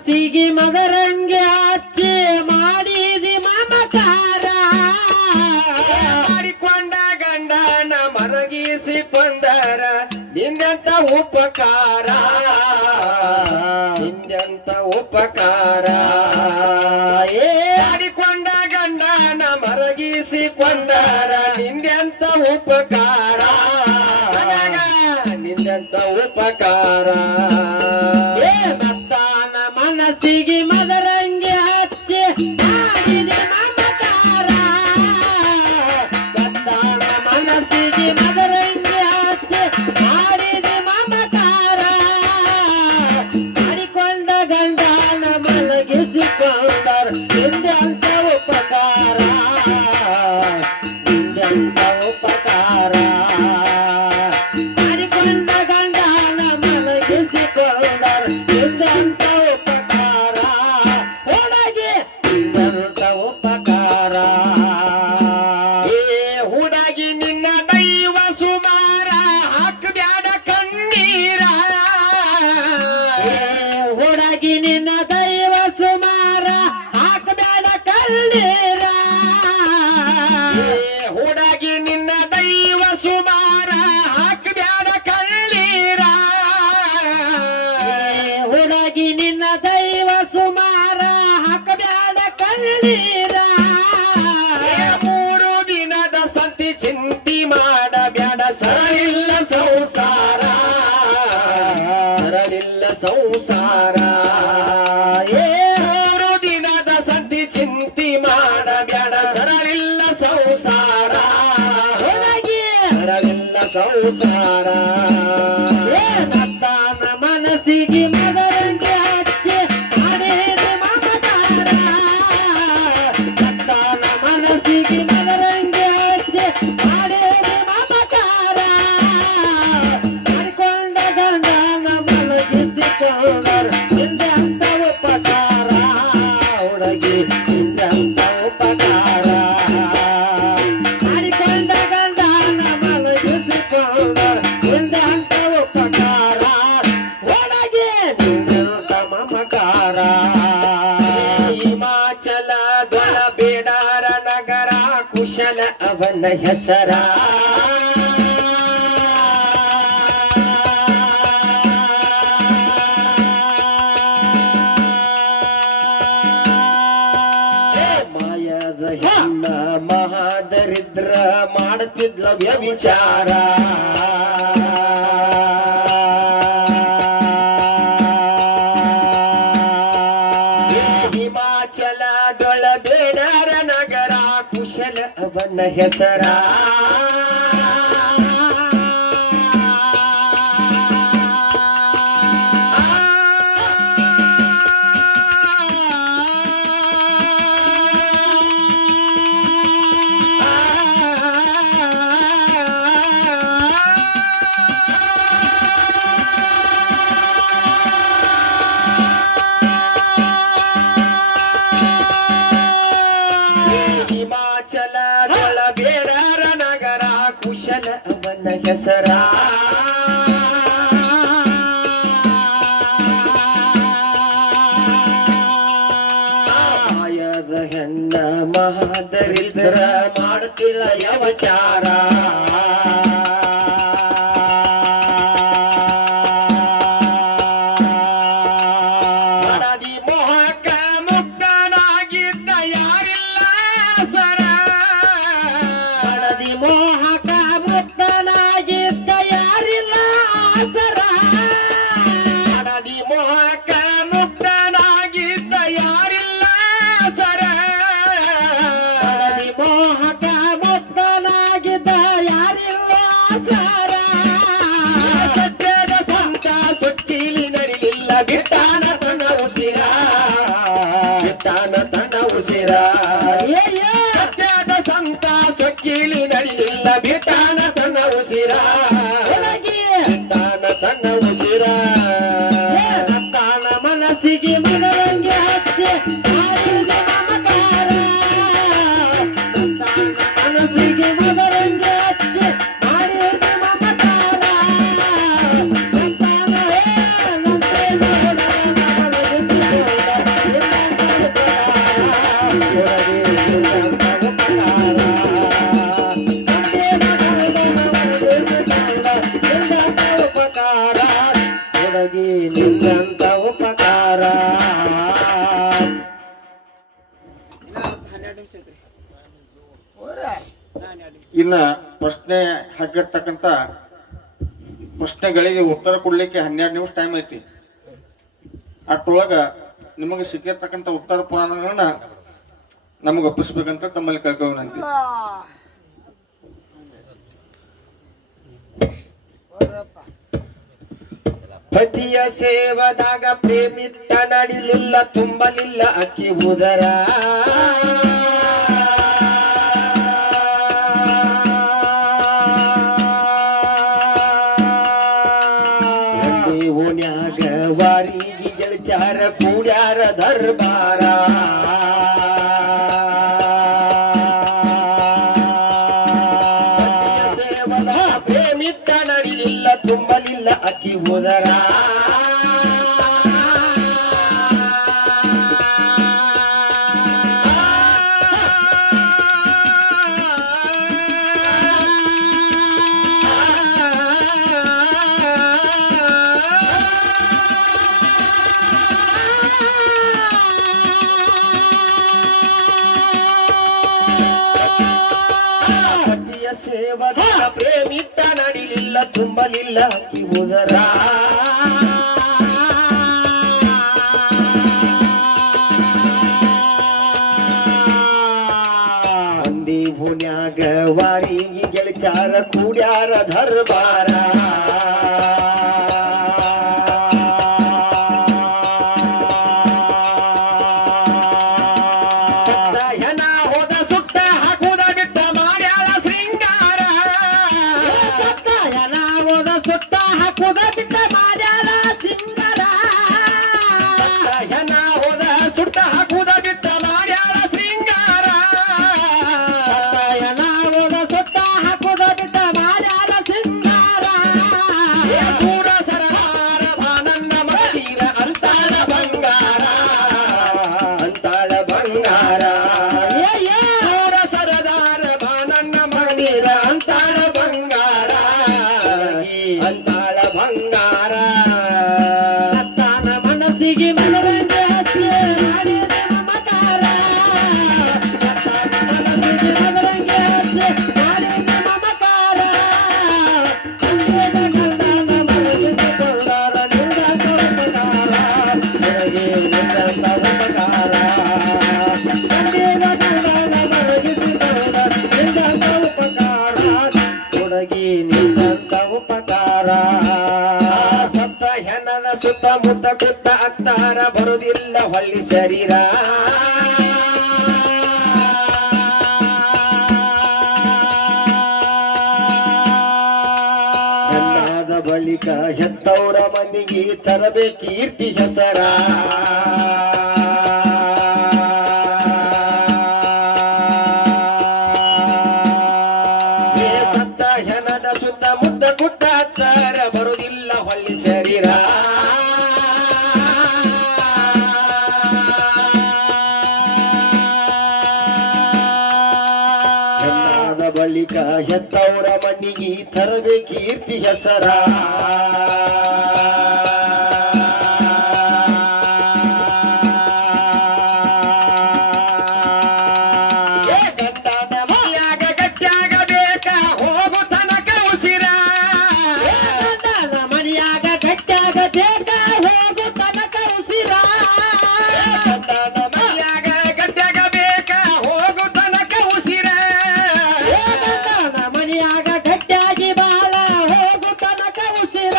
ಮನಸ್ಸಿಗೆ ಮದರಂಗೆ ಹಚ್ಚಿ ಮಾಡಿದಿ ಮಮಕಾರ ಮಾಡಿಕೊಂಡ ಗಂಡನ ಮರಗಿಸಿಕೊಂಡರ ನಿಂದೆಂತ ಉಪಕಾರ ನಿಂದೆಂತ ಉಪಕಾರ ಮಾಡಿಕೊಂಡ ಗಂಡನ ಮರಗಿಸಿಕೊಂಡರ ನಿಂದೆಂತ ಉಪಕಾರ ನಿಂದೆಂತ ಉಪಕಾರ ಮತ್ತಾನ ಮನಸ್ಸಿಗೆ ಮದರಂಗೆ ಹಚ್ಚಿ ಮಾಡಿದಿ ಮಮಕಾರ ಮತ್ತಾನ ಮನಸ್ಸಿಗೆ ಮದರಂಗೆ ಹಚ್ಚಿ ಮಾಡಿದಿ ಮಮಕಾರ ಮಾಡಿಕೊಂಡ ಗಂಡನ ಮಲಗಿಸಿಕೊಂಡರ ಹಿಂದೆಂತ ಉಪಕಾರ ಹಿಂದೆಂತ ಉಪಕಾರ ಮಾಡಿಕೊಂಡ ಗಂಡನ ಮಲಗಿಸಿಕೊಂಡರ ಹಿಂದೆಂತ ಉಪಕಾರ ಹುಡುಗಿ ಹಿಂದೆಂತ ಉಪಕಾರ ಹುಡುಗಿ ನಿನ್ನ ದೈವ ಸುಮಾರ ಹಾಕಬ್ಯಾಡ ಕಣ್ಣೀರ ಹುಡುಗಿ ನಿನ್ನ ದೈವ ಸುಮಾರ ಹಾಕಬೇಡ ಕಣ್ಣೀರ ಹುಡುಗಿ ನಿನ್ನ ದೈವ ಸುಮಾರ ಹಾಕಬ್ಯಾಡ ಕಣ್ಣೀರ ಹುಡುಗಿ ನಿನ್ನ ದೈವ ಸುಮಾರ ಹಾಕಬೇಡ ಕಣ್ಣೀರ ಮೂರು ದಿನದ ಸಂತಿ ಚಿಂತಿ ಮಾಡಬ್ಯಾಡ ಸರಳಿಲ್ಲ ಸಂಸಾರ ಸರಳಿಲ್ಲ ಸಂಸಾರ ಮೂರು ದಿನದ ಸಂತಿ ಚಿಂತಿ ಮಾಡಬ್ಯಾಡ ಸರಳಿಲ್ಲ ಸಂಸಾರ ಹುಡುಗಿ ಸರಳಿಲ್ಲ ಸಂಸಾರ ಮತ್ತಾನ ಮನಸ್ಸಿಗೆ ಮದರಂಗೆ ಹಚ್ಚಿ ಮಾಡಿದಿ ಮಮಕಾರ ಮತ್ತಾನ ಮನಸ್ಸಿಗೆ ಮದರಂಗೆ ಹಚ್ಚಿ ಮಾಡಿದಿ ಮಮಕಾರ ಮಾಡಿಕೊಂಡ ಗಂಡನ ಮಲಗಿಸಿಕೊಂಡರ ಹಿಂದೆಂತ ಉಪಕಾರ ಹುಡುಗಿ ಹಿಂದೆಂತ ಉಪಕಾರ ಮಾಡಿಕೊಂಡ ಗಂಡನ ಮಲಗಿಸಿಕೊಂಡರ ಹಿಂದೆಂತ ಉಪಕಾರ ಹುಡುಗಿ ಹಿಂದೆಂತ ಮಮಕಾರ ಹಿಮಾಚಲ ದೊಳ ಬೇಡಾರ ನಗರ ಕುಶಲ ಅವನ ಹೆಸರ ಮಾಯದ ಹೆಣ್ಣ ಮಹಾದರಿದ್ರ ಮಾಡುತ್ತಿದ್ಲ ವ್ಯವಿಚಾರ ಹಿಮಾಚಲ ದೊಳ ಬೇಡಾರ ನಗರ ಕುಶಲ ಅವನ ಹೆಸರ ಹಿಮಾಚಲ ದೊಳ ಬೇಡಾರ ನಗರ ಕುಶಲ ಅವನ ಹೆಸರ ಮಾಯದ ಹೆಣ್ಣ ಮಹಾದರಿದ್ರ ಮಾಡುತ್ತಿಲ್ಲ ವ್ಯವಚಾರ ಮಡದಿ ಮೋಹಕ ಮುಗ್ಧನಾಗಿದ್ದ ಯಾರಿಲ್ಲ ಸರ ಹಳದಿ ಮೋಹಕ ಮುಕ್ತನಾಗಿದ್ದ ಯಾರಿಲ್ಲ ಆಸರ ಮಡದಿ ಮೋಹಕ ಮುಗ್ಧನಾಗಿದ್ದ ಯಾರಿಲ್ಲ ಸರ ಹಳದಿ ಮೋಹಕ ಮುಕ್ತನಾಗಿದ್ದ ಯಾರಿಲ್ಲ ಆಸರ ಸತ್ಯದ ಸಂತ ಸುತ್ತಿಲಿ ನಡಿಲಿಲ್ಲ ಬಿಟ್ಟಾನ ತನ್ನ ಉಸಿರ ಬಿಟ್ಟಾನ ತನ್ನ ಉಸಿರ ಸತ್ಯದ ಸಂತ ಸೊಕ್ಕಿಲಿ ನಡಿಲಿಲ್ಲ ಬಿಟ್ಟಾನ ತನ್ನ ಉಸಿರ ಹುಡುಗಿ ಬಿಟ್ಟಾನ ತನ್ನ ಉಸಿರ ಮತ್ತಾನ ಮನಸ್ಸಿಗೆ ಮನರಂಗೆ ಹಚ್ಚಿ ಮಾಡಿದ ಮಮಕಾರ ಮತ್ತಾನ ಮನಸ್ಸಿಗೆ ಮನರಂಗೆ ಹಚ್ಚಿ ಮಾಡಿದ ಮಮಕಾರ ಮತ್ತಾನ ನಂತೆ ನೋಡ ಉದರ. ಇನ್ನ ಪ್ರಶ್ನೆ ಹಾಕಿರ್ತಕ್ಕಂತ ಪ್ರಶ್ನೆಗಳಿಗೆ ಉತ್ತರ ಕೊಡ್ಲಿಕ್ಕೆ 12 ನಿಮಿಷ ಟೈಮ್ ಐತಿ. ಅಷ್ಟೊಳಗ ನಿಮಗೆ ಸಿಕ್ಕಿರ್ತಕ್ಕಂಥ ಉತ್ತರ ಪುರಾಣಗಳನ್ನ ನಮಗೆ ಒಪ್ಪಿಸ್ಬೇಕಂತ ತಮ್ಮಲ್ಲಿ ಕೇಳ್ಕೊ ವಿನಂತಿ. ಪತಿಯ ಸೇವದಾಗ ಪ್ರೇಮಿಟ್ಟ ನಡಿಲಿಲ್ಲ ತುಂಬಲಿಲ್ಲ ಅಕ್ಕಿ ಉದರ. ಓಣ್ಯಾಗ ವಾರಿಗೆ ಗೆಳತ್ಯಾರ ಕೂಡ್ಯಾರ ದರ್ಬಾರ. ಸೇವದ ಪ್ರೇಮಿಟ್ಟ ನಡಿಲಿಲ್ಲ ತುಂಬಲಿಲ್ಲ ಅಕ್ಕಿ ಉದರ. ಸೇವದ ಪ್ರೇಮಿಟ್ಟ ನಡಿಲಿಲ್ಲ ತುಂಬಲಿಲ್ಲ ಅಕ್ಕಿ ಉದರ. ಮಂದಿ ಓಣ್ಯಾಗ ವಾರಿಗೆ ಗೆಳತ್ಯಾರ ಕೂಡ್ಯಾರ ದರ್ಬಾರ. ಸತ್ತಯನ ಹೋದ ಸುಟ್ಟ ಹಾಕುದ ಬಿಟ್ಟ ಮಾಡ್ಯಾಳ ಶೃಂಗಾರ. ಸತ್ತಯನ ಹೋದ ಸುಟ್ಟ ಹಾಕುದ ಬಿಟ್ಟ ಮಾಡ್ಯಾಳ ಸಿಂಗರ. ಸತ್ತಯನ ಹೋದ ಸುಟ್ಟ ಹಾಕುದ ಬಿಟ್ಟ ಮಾಡ್ಯಾಳ ಶೃಂಗಾರ. ಸತ್ತಯನ ಹೋದ ಸುಟ್ಟ ಹಾಕುದ ಬಿಟ್ಟ ಮಾಡ್ಯಾಳ ಸಿಂಗಾರ. ಪೂರ ಸರದಾರ ಭಾನನ್ನ ಮಗದೀರ ಅಂತಾಳ ಬಂಗಾರ. ಅಂತಾಳ ಬಂಗಾರ. ಪೂರ ಸರದಾರ ಭಾನನ್ನ ಮಗದೀರ ಅಂತಾಳ ಬಂಗಾರ. ಅಂತಾಳ ಬಂಗಾರ. ಸತ್ತಾನ ಮನಸ್ಸಿಗೆ ಮನರಂಜನೆ ಹಚ್ಚಿ ಮಾಡಿದ ಮಮಕಾರ. ಸತ್ತಾನ ಮನಸ್ಸಿಗೆ ಮನರಂಜನೆ ಹಚ್ಚಿ ಮಾಡಿದ ಮಮಕಾರ. ಅಂದೇನ ಗಂಡನ ಮರಗಿದ ಕೊಳ್ಳಾರ ನಿಂದ ಕೊಡಪಕಾರ. ಹೊರಗೆ ನಿಂತ ಉಪಕಾರ. ಅಂದೇನ ಗಂಡನ ಮರಗಿದ ಕೊಳ್ಳಾರ ನಿಂದ ಉಪಕಾರ. ಹೊರಗೆ ನಿಂತ ಉಪಕಾರ. ಸತ್ತ ಹೆಣದ ಸುತ್ತಮುತ್ತ ಕುತ್ತ ಅತ್ತಾರ ಬರುದಿಲ್ಲ ಹೊಳ್ಳಿ ಶರೀರ. ಹೆಣ್ಣಾದ ಬಳಿಕ ಹೆತ್ತವರ ಮನೆಗೆ ತರಬೇಕ ಕೀರ್ತಿ ಹೆಸರ. ಸತ್ತ ಹೆಣದ ಸುತ್ತಮುತ್ತ ಕುತ್ತ ಅತ್ತಾರ ಬರುದಿಲ್ಲ ಹೊಳ್ಳಿ ಶರೀರ. ಹೆಣ್ಣಾದ ಬಳಿಕ ಹೆತ್ತವರ ಮಣ್ಣಿಗೆ ತರಬೇಕ ಕೀರ್ತಿ ಹೆಸರ. ಗಂಡನ ಮನ್ಯಾಗ ಗಟ್ಟ್ಯಾಗ ಬೇಕ ಹೋಗು ತನಕ ಉಸಿರ. ಗಂಡನ ಮನೆಯಾಗ ಗಟ್ಟ್ಯಾಗ ಬೇಕ ಹೋಗು ತನಕ ಉಸಿರ. ಗಂಡನ ಮನ್ಯಾಗ ಗಟ್ಟ್ಯಾಗ ಬೇಕ ಹೋಗು ತನಕ ಉಸಿರ. ಗಂಡನ ಮನೆಯಾಗ ಗಟ್ಟಿಯಾಗಿ ಬಾಳ ಹೋಗು ತನಕ ಉಸಿರ.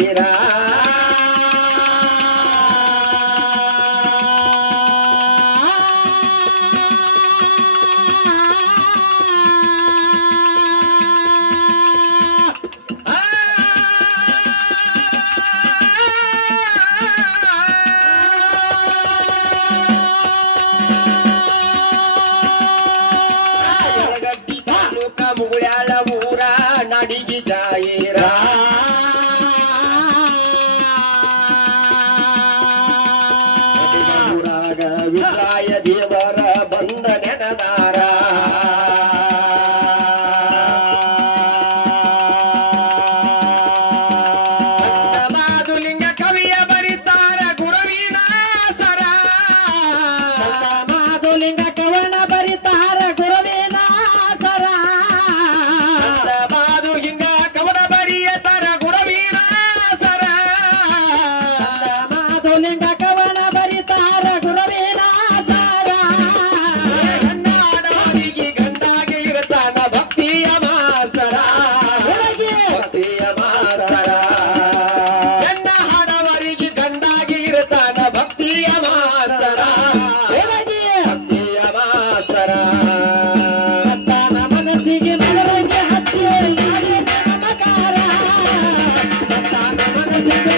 ಜಾಹೀರ ಯಲಗಟ್ಟಿ ತಾಲೂಕ ಮುಗುಳ್ಯಾಳ ಊರ ನಡಿಗಿ ಜಾಹೀರ ಊರಾಗ ವಿಟ್ರಾಯ ದೇವರ ಬಂದ ನೆನದಾರ ಮಾದುಲಿಂಗ ಕವಿಯ ಬರಿತಾರ ಗುರುವಿನ ಸರ ಮಾಧುಲಿಂಗ ಕವನ ಬರಿತಾರ ಗುರುವಿನ ಸರ ಮಾದುಲಿಂಗ ಕವನ ಬರಿಯತಾರ ಗುರುವಿನ ಸರ ಮಾಧುಲಿಂಗ ಕವನ ಬರಿತಾರ ಗುರುವಿನ ಸರ ಗಂಡಾಡವರಿಗೆ ಗಂಡಾಗಿ ಇರ್ತಾನ ಭಕ್ತಿಯ ಮಾಸ್ತರ ಒಳಗೆ ಭಕ್ತಿಯ ಮಾಸ್ತರ ಗಂಡ ಹಾಡವರಿಗೆ ಗಂಡಾಗಿ ಇರ್ತಾನ ಭಕ್ತಿಯ ಮಾಸ್ತರ ಒಳಗೆ ಭಕ್ತಿಯ ಮಾಸ್ತರ ಸತ್ತಾನ ಮನಸ್ಸಿಗೆ ಮನರಂಗೆ ಹತ್ತಿ ನಾಡಿನ ನಮಕಾರ ಸತ್ತಾನ ಮನಸ್ಸಿಗೆ